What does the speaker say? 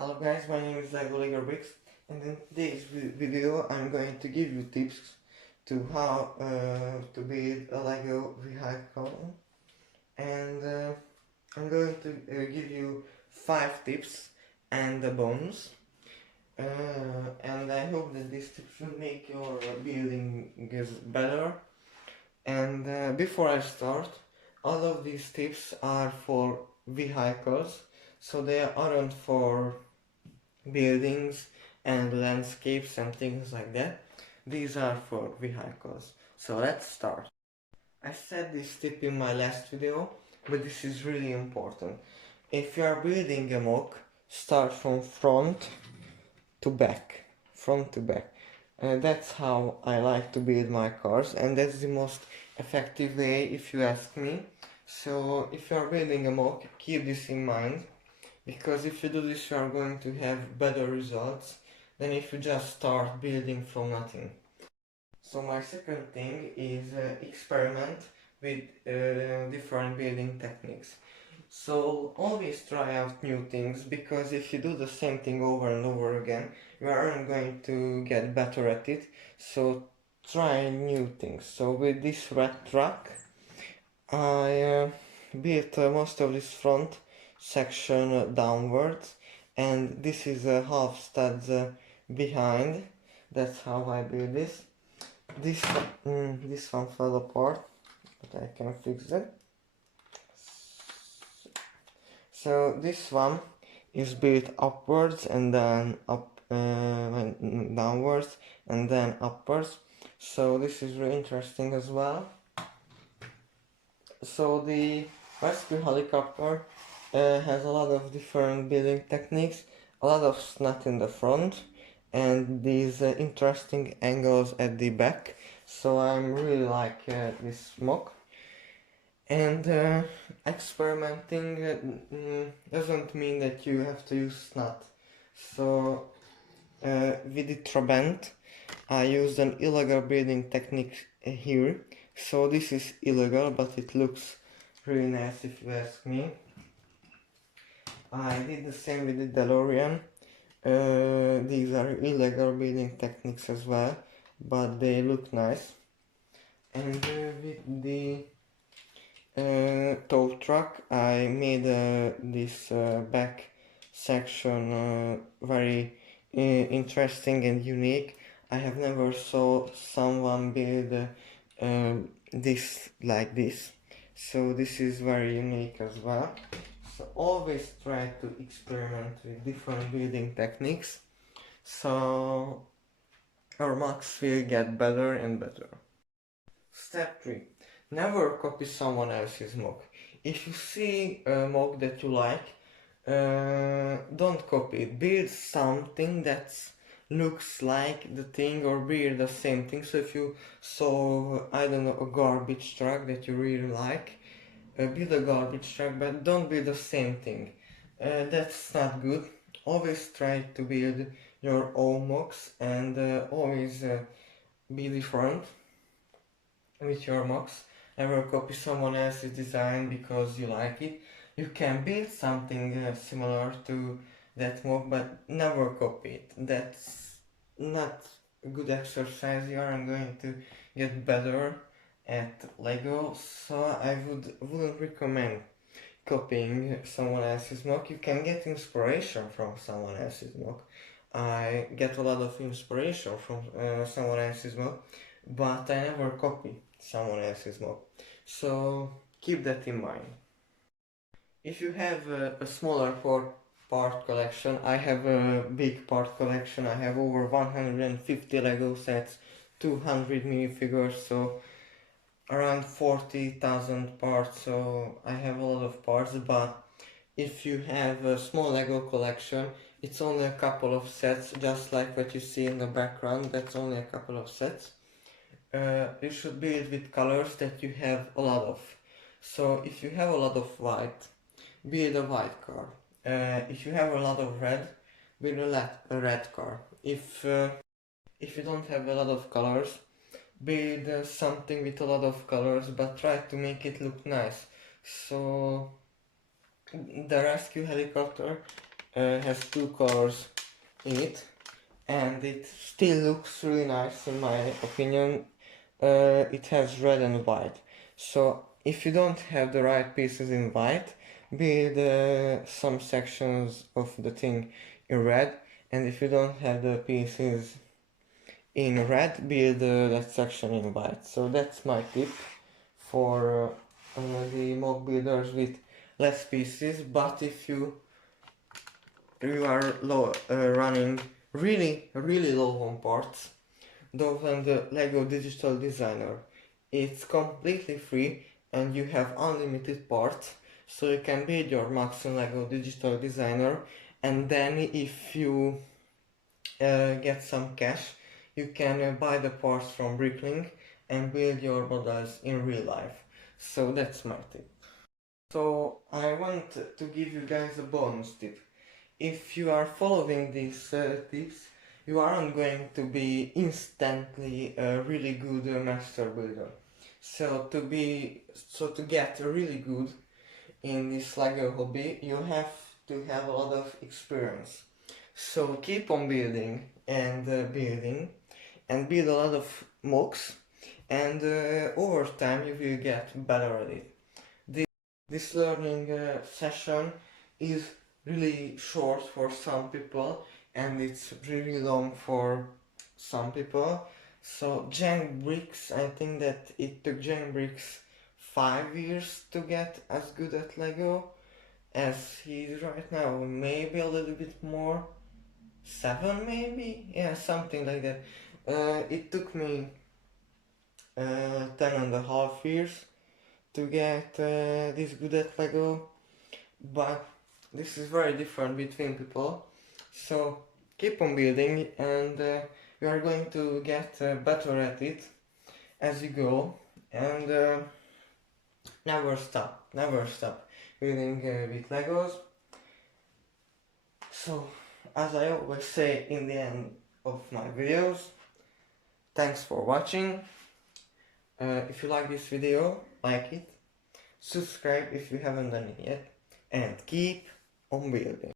Hello guys, my name is Bricks, and in today's video I'm going to give you tips to how to build a Lego vehicle, and I'm going to give you 5 tips and a bonus, and I hope that these tips will make your building better. And before I start, all of these tips are for vehicles, so they aren't for buildings and landscapes and things like that. These are for vehicles. So let's start. I said this tip in my last video, but this is really important. If you are building a MOC, start from front to back. Front to back. That's how I like to build my cars, and that's the most effective way if you ask me. So if you are building a MOC, keep this in mind, because if you do this you are going to have better results than if you just start building from nothing. So my second thing is experiment with different building techniques. So always try out new things, because if you do the same thing over and over again, you aren't going to get better at it. So try new things. So with this red truck, I built most of this front section downwards, and this is a half studs behind. That's how I build this. This one fell apart, but I can fix it. So this one is built upwards and then downwards and then upwards. So this is really interesting as well. So the rescue helicopter has a lot of different building techniques, a lot of snout in the front, and these interesting angles at the back. So I'm really like this MOC. And experimenting doesn't mean that you have to use snout. So with the Trabant, I used an illegal building technique here. So this is illegal, but it looks really nice if you ask me. I did the same with the DeLorean. These are illegal building techniques as well, but they look nice. And with the tow truck, I made this back section very interesting and unique. I have never saw someone build this like this, so this is very unique as well. So always try to experiment with different building techniques, so our MOCs will get better and better. Step 3. Never copy someone else's MOC. If you see a MOC that you like, don't copy it. Build something that looks like the thing, or build the same thing. So if you saw, I don't know, a garbage truck that you really like, build a garbage truck, but don't build the same thing. That's not good. Always try to build your own MOCs, and always be different with your MOCs. Never copy someone else's design because you like it. You can build something similar to that MOC, but never copy it. That's not a good exercise. You aren't going to get better at Lego, so I wouldn't recommend copying someone else's MOC. You can get inspiration from someone else's MOC. I get a lot of inspiration from someone else's MOC, but I never copy someone else's MOC. So keep that in mind. If you have a smaller part collection, I have a big part collection. I have over 150 Lego sets, 200 minifigures, so around 40,000 parts. So I have a lot of parts, but if you have a small Lego collection, it's only a couple of sets, just like what you see in the background. That's only a couple of sets. You should build with colors that you have a lot of. So if you have a lot of white, build a white car. If you have a lot of red, build a red car. If you don't have a lot of colors, build something with a lot of colors, but try to make it look nice. So the rescue helicopter has two colors in it, and it still looks really nice in my opinion. It has red and white. So if you don't have the right pieces in white, build some sections of the thing in red, and if you don't have the pieces in red, build that section in white. So that's my tip for the mock builders with less pieces. But if you are running really low on parts, download the Lego Digital Designer. It's completely free and you have unlimited parts, so you can build your MOCS in Lego Digital Designer, and then if you get some cash, you can buy the parts from Bricklink and build your models in real life. So that's my tip. So I want to give you guys a bonus tip. If you are following these tips, you aren't going to be instantly a really good master builder. So to get really good in this Lego hobby, you have to have a lot of experience. So keep on building and build a lot of MOCs, and over time you will get better at it. This learning session is really short for some people and it's really long for some people. So Jen Bricks, I think that it took Jen Bricks 5 years to get as good at Lego as he is right now. Maybe a little bit more, 7 maybe, yeah, something like that. It took me 10.5 years to get this good at Lego, but this is very different between people. So keep on building, and you are going to get better at it as you go, and never stop building with Legos. So as I always say in the end of my videos, thanks for watching. If you like this video, like it, subscribe if you haven't done it yet, and keep on building.